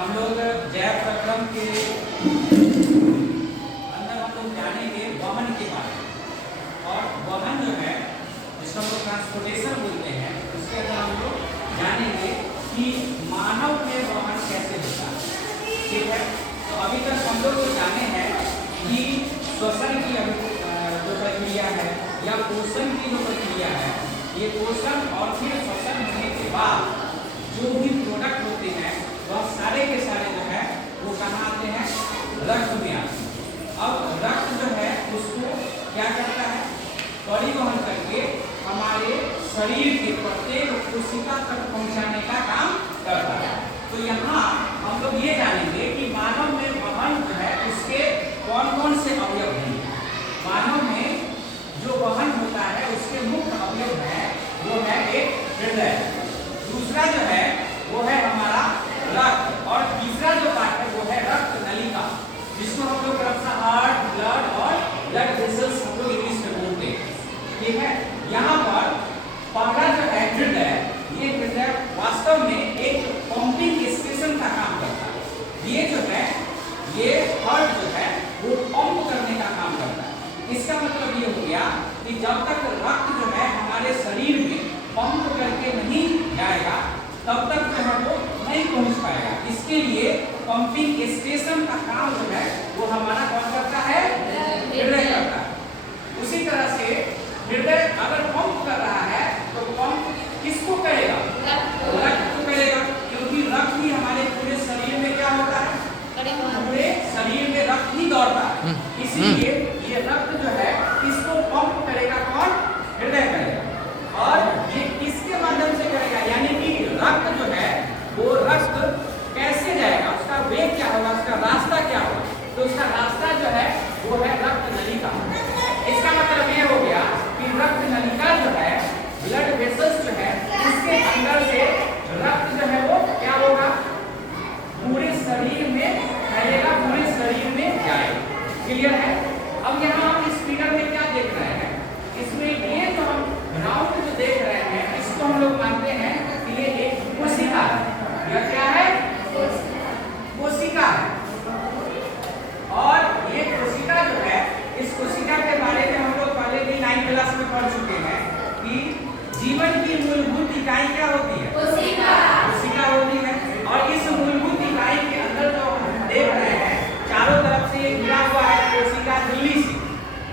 हम लोग जैव प्रक्रम के अंदर हम लोग जानेंगे वहन के बारे में। और वहन जो है जिसको हम लोग ट्रांसपोर्टेशन बोलते हैं, उसके अंदर हम लोग जानेंगे कि मानव में वहन कैसे होता है। ठीक है, तो अभी तक हम लोग जो जाने हैं कि श्वसन की जो प्रक्रिया है या पोषण की जो प्रक्रिया है, ये पोषण और फिर श्वसन होने के बाद जो भी प्रोडक्ट होते हैं वह सारे के सारे जो है वो कहाँ आते हैं, रक्त में आते हैं। अब रक्त जो है उसको क्या करता है, परिवहन करके हमारे शरीर के प्रत्येक कोशिका तक पहुंचाने का काम करता है। तो यहाँ हम लोग ये जानेंगे कि मानव में वहन जो है उसके कौन कौन से अवयव हैं। मानव में जो वहन होता है उसके मुख्य अवयव है वो है एक हृदय, दूसरा जो है वो है हमारा रक्त, और तीसरा जो पार्ट है वो है रक्त नलिका, जिसको हम लोग हार्ट, ब्लड और ब्लड वेसल्स हम लोग इंग्लिश में बोलते हैं। ठीक है, यहाँ पर पहला जो है हृदय, ये हृदय वास्तव में एक पंपिंग स्टेशन का काम करता है। ये जो है ये हार्ट जो है वो पंप करने का काम करता है। इसका मतलब ये हो गया कि जब तक रक्त जो है हमारे शरीर में पंप करके नहीं जाएगा तब तक जो है वो नहीं पहुंच पाएगा। इसके लिए पंपिंग स्टेशन का काम जो है वो हमारा कौन करता है, हृदय करता है। उसी तरह से हृदय अगर पंप कर रहा है तो पंप किसको करेगा, रक्त को करेगा, क्योंकि रक्त ही हमारे पूरे शरीर में क्या होता है, पूरे शरीर में रक्त ही दौड़ता है। इसीलिए ये रक्त जो है इसको पंप करेगा कौन, हृदय करेगा। और ये किसके माध्यम से करेगा, यानी कि रक्त जो है वो रक्त कैसे जाएगा, उसका वेग क्या होगा, उसका रास्ता क्या होगा, तो उसका रास्ता जो है वो है रक्त नलिका। इसका मतलब ये हो गया कि रक्त नलिका जो है, ब्लड वेसल्स जो है, इसके अंदर से रक्त जो है वो क्या होगा, पूरे शरीर में फैलेगा, पूरे शरीर में जाएगा। क्लियर है। अब यहाँ हम इस फिगर में क्या देख रहे हैं, इसमें ये जो हम राउंड जो देख रहे हैं इसको हम लोग मानते हैं कि ये एक कोशिका है। यह क्या है, कोशिका है। और ये कोशिका जो है, इस कोशिका के बारे में हम लोग पहले भी 9th क्लास में पढ़ चुके हैं कि जीवन की मूलभूत इकाई क्या होती है, कोशिका। कोशिका होती है। और इस मूलभूत इकाई के अंदर जो हम देख रहे हैं चारों तरफ से ये घिरा हुआ है कोशिका झिल्ली से,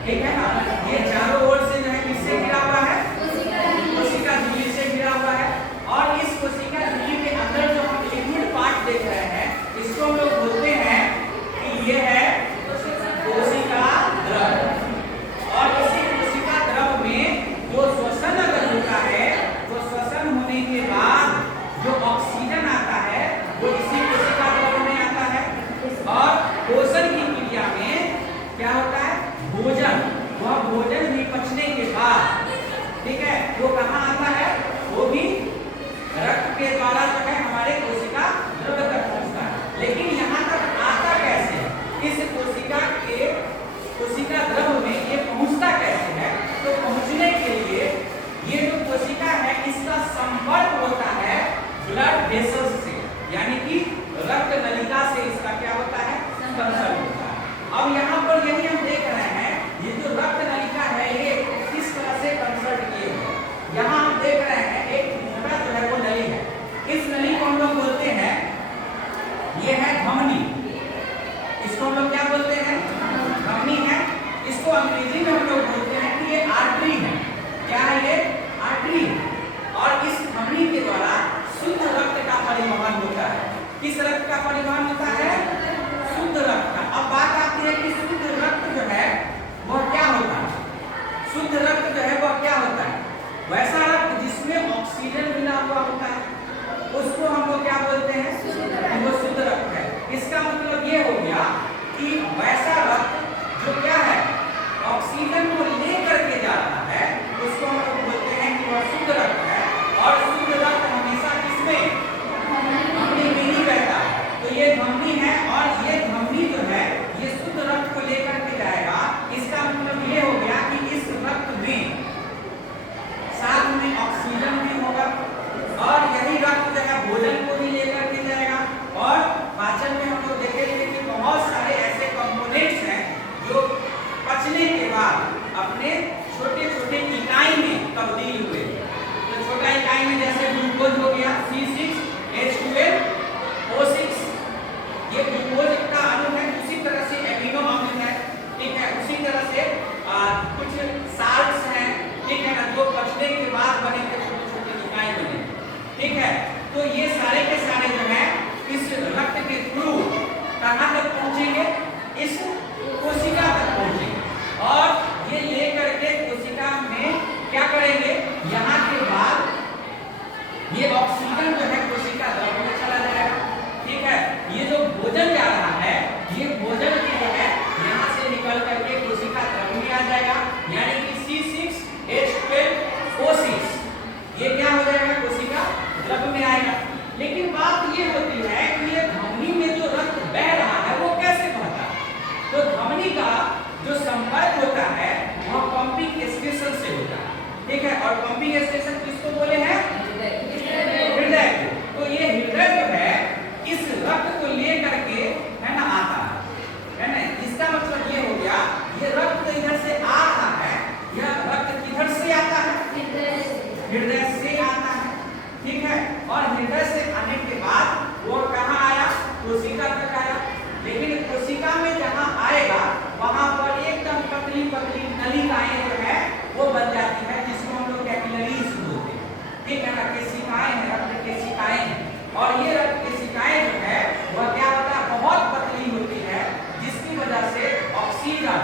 ठीक है ना। ये चारों ओर से जो है किससे घिरा हुआ है, कोशिका झिल्ली से घिरा हुआ है। और इस कोशिका झिल्ली के अंदर जो हम लिक्विड पार्ट देख रहे हैं इसको हम लोग बोलते हैं कि ये है कोशिका द्रव। और इसी कोशिका द्रव में जो श्वसन अगर होता है, वो श्वसन होने के बाद जो ऑक्सीजन आता है वो इसी कोशिका द्रव में आता है। और पोषण की क्रिया में क्या होता है, भोजन, वह भोजन भी पचने के बाद, ठीक है, वो कहाँ आता है, वो भी रक्त के द्वारा जो है हमारे कोशिका द्रव तक पहुंचता है। लेकिन यहाँ तक आता कैसे है, इस कोशिका द्रव में ये पहुंचता कैसे है, तो पहुंचने के लिए ये जो कोशिका है इसका संपर्क होता है ब्लड वेसल्स से, यानी कि रक्त नलिका से इसका क्या होता है, संपर्क होता है। अब यहाँ पर यही हम देख रहे हैं ये जो रक्त नलिका है ये किस तरह से कंसर्ट किए हुए। यहाँ हम देख रहे हैं एक मोटा जो है वो नली है। इस नली को हम लोग बोलते हैं, ये है धमनी। इसको हम लोग क्या बोलते हैं, धमनी है। इसको अंग्रेजी में हम लोग बोलते हैं कि ये आर्टरी है। क्या है ये, आर्टरी। और इस धमनी के द्वारा शुद्ध रक्त का परिवहन होता है। किस रक्त का परिवहन होता है, शुद्ध रक्त का। अब बात आती है कि शुद्ध रक्त जो है वह क्या होता है, शुद्ध रक्त जो है वह क्या होता है, वैसा रक्त जिसमें ऑक्सीजन मिला हुआ होता है उसको हम लोग क्या बोलते हैं, वो शुद्ध रक्त है। इसका मतलब ये हो गया कि वैसा रक्त जो क्या है, ऑक्सीजन को लेकर के जा रहा है, उसको हम लोग बोलते हैं कि वह शुद्ध रक्त है। और शुद्ध रक्त हमेशा किसमें, धमनी में ही बहता है। तो ये धमनी है इस